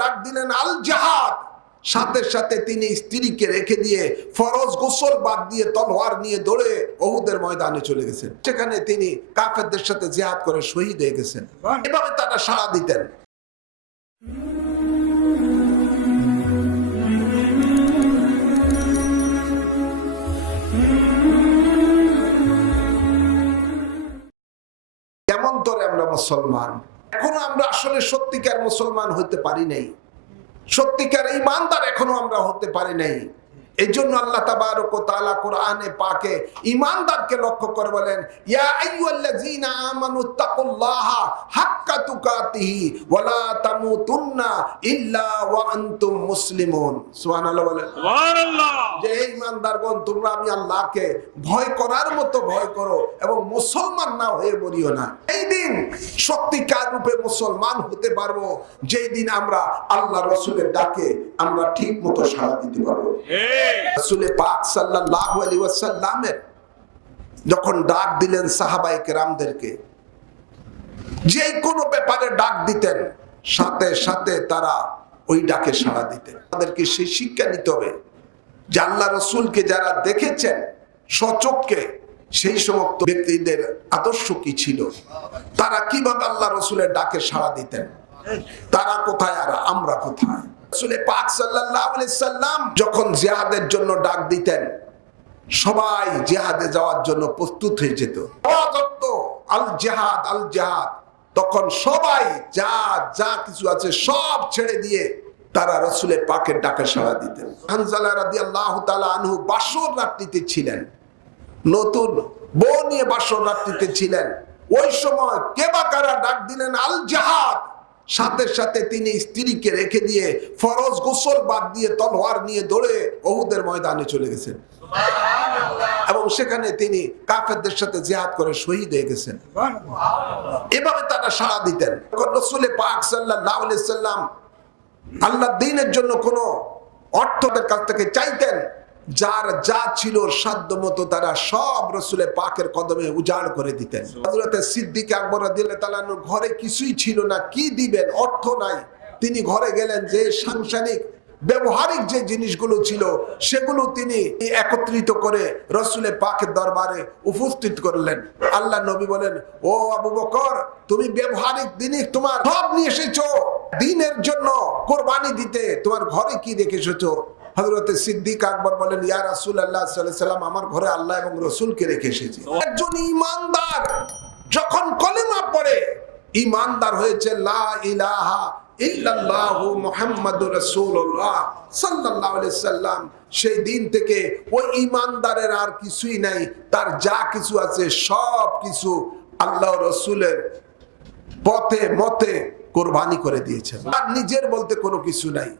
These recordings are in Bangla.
ডাক দিলেন? সাথে সাথে তিনি স্ত্রীকে রেখে দিয়ে ফরজ গোসল বাদ দিয়ে তলোয়ার নিয়ে দৌড়ে ওহুদের ময়দানে চলে গেছেন। সেখানে তিনি কাফেরদের সাথে জেহাদ করে শহীদ হয়ে গেছেন। এভাবে তারা সাড়া দিতেন। মুসলমান। এখনও আমরা আসলে সত্যিকার মুসলমান হতে পারি নাই। সত্যিকার ইমানদার এখনও আমরা হতে পারি নাই। এই জন্য আল্লাহ তাবারক তাআলা কোরআনে পাকে ইমানদারকে লক্ষ্য করে বলেন ইয়া আমানু তাকুল্লাহা হাক্কা তুকাতিহি ওয়া লা তামুতুন্না ইল্লা ওয়া আনতুম মুসলিমুন। সুবহানাল্লাহ বলেন। সুবহানাল্লাহ। যে ইমানদারগণ তোমরা আমি আল্লাহকে ভয় করার মতো ভয় করো এবং মুসলমান না হয়ে বলিও না। এই দিন সত্যিকার রূপে মুসলমান হতে পারব যেই দিন আমরা আল্লাহ রসুলের ডাকে আমরা ঠিক মতো সাড়া দিতে পারব। এই। পাক আলাইহি ওয়াসাল্লামের যখন ডাক দিলেন সাহাবাই কেরামদেরকে যে কোনো ব্যাপারে ডাক দিতেন সাথে সাথে তারা ওই ডাকে সাড়া দিতেন। তাদেরকে সেই শিক্ষা নিতে হবে যে আল্লাহ রসুলকে যারা দেখেছেন সচককে সেই সমস্ত ব্যক্তিদের আদর্শ কি ছিল? তারা কীভাবে আল্লাহ রসুলের ডাকে সাড়া দিতেন? তারা কোথায় আর আমরা কোথায়? রসুলের পাক সাল্লাম যখন জিহাদের জন্য ডাক দিতেন, সবাই জেহাদে যাওয়ার জন্য প্রস্তুত হয়ে যেত। আল জেহাদ আল জেহাদ। তখন সবাই যা যা কিছু আছে সব ছেড়ে দিয়ে তারা রসুলের পাকের ডাকে সাড়া দিতেন। হানজালা রাদিয়াল্লাহু তাআলা আনহু বাসর রাত্রিতে ছিলেন। নতুন বউ নিয়ে বাসর রাত্রিতে ছিলেন। ওই সময় কে বা কারা ডাক দিলেন? আল জাহাদ। সাথে সাথে তিনি স্ত্রীকে রেখে দিয়ে ফরজ গোসল বাদ দিয়ে তলোয়ার নিয়ে দৌড়ে ওহুদের ময়দানে চলে গেছেন। এবং সেখানে তিনি কাফেরদের সাথে জিহাদ করে শহীদ হয়ে গেছেন। এভাবে তারা সাড়া দিতেন। রসুলে পাক আলাইহি সাল্লাম আল্লাহ দিনের জন্য কোনো অর্থদের কাছ থেকে চাইতেন যার যা ছিল সাধ্য মতো তারা সব রসুলের পাকের কদমে উজাড় করে দিতেন। হযরতে সিদ্দিক আকবর তাআলা ঘরে কিছুই ছিল না, কি দিবেন? অর্থ নাই। তিনি ঘরে গেলেন যে সাংসারিক, ব্যবহারিক যে জিনিসগুলো ছিল, সেগুলো তিনি একত্রিত করে রসুলের পাকের দরবারে উপস্থিত করলেন। আল্লাহ নবী বলেন, ও আবু বকর, তুমি ব্যবহারিক জিনিস তোমার সব নিয়ে এসেছ। দিনের জন্য কোরবানি দিতে। তোমার ঘরে কি রেখে এসেছ? হজরতে সিদ্দিক আকবর বলেন, ইয়া রাসূল আল্লাহ সাল্লাম, আমার ঘরে আল্লাহ এবং রসুলকে রেখে এসেছি। একজন ইমানদার যখন কলেমা পড়ে, ইমানদার হয়েছে ইলাহা সেই দিন থেকে ওই ইমানদারের আর কিছুই নাই, তার যা কিছু আছে সব কিছু আল্লাহ রসুলের পথে মতে কোরবানি করে দিয়েছেন। আর নিজের বলতে কোনো কিছু নাই।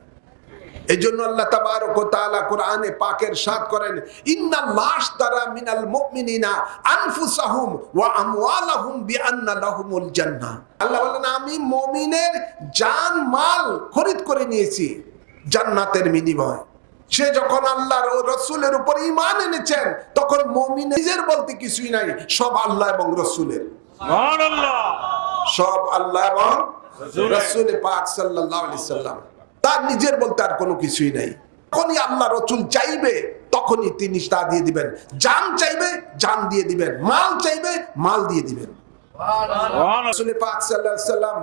এই জন্য আল্লাহ তাবারক তাআলা কোরআনে পাকের সাথ করেন ইন্নাল লাশ তারা মিনাল মুমিনিনা আনফুসাহুম ওয়া আমওয়ালাহুম বিআন্না লাহুমুল জান্নাহ। আল্লাহ বলেন আমি মুমিনের জান মাল খরিদ করে নিয়েছি জান্নাতের বিনিময়। সে যখন আল্লাহর ও রসুলের উপর ঈমান এনেছেন তখন মুমিন নিজের বলতে কিছুই নাই সব আল্লাহ এবং রসুলের। সুবহানাল্লাহ। সব আল্লাহ এবং। রসুল পাক সাল্লাল্লাহু আলাইহি সাল্লাম। তার নিজের বলতে আর কোনো কিছুই নাই। যখনই আল্লাহ রসুল চাইবে তখনই তিনি তা দিয়ে দিবেন। জান চাইবে জান দিয়ে দিবেন। মাল চাইবে মাল দিয়ে দিবেন। পাক সাল্লাম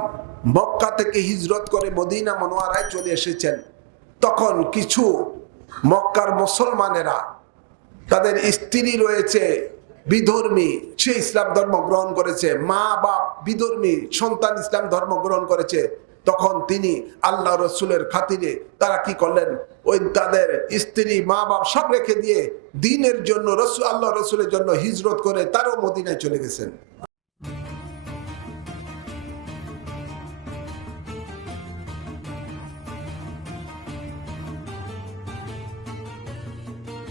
মক্কা থেকে হিজরত করে মদিনা মনোয়ারায় চলে এসেছেন। তখন কিছু মক্কার মুসলমানেরা তাদের স্ত্রী রয়েছে বিধর্মী সে ইসলাম ধর্ম গ্রহণ করেছে। মা বাপ বিধর্মী সন্তান ইসলাম ধর্ম গ্রহণ করেছে। তখন তিনি আল্লাহ রসুলের খাতিরে তারা কি করলেন? ওই তাদের স্ত্রী মা বাপ সব রেখে দিয়ে দিনের জন্য রসুল আল্লাহ রসুলের জন্য হিজরত করে তারও মদিনায় চলে গেছেন।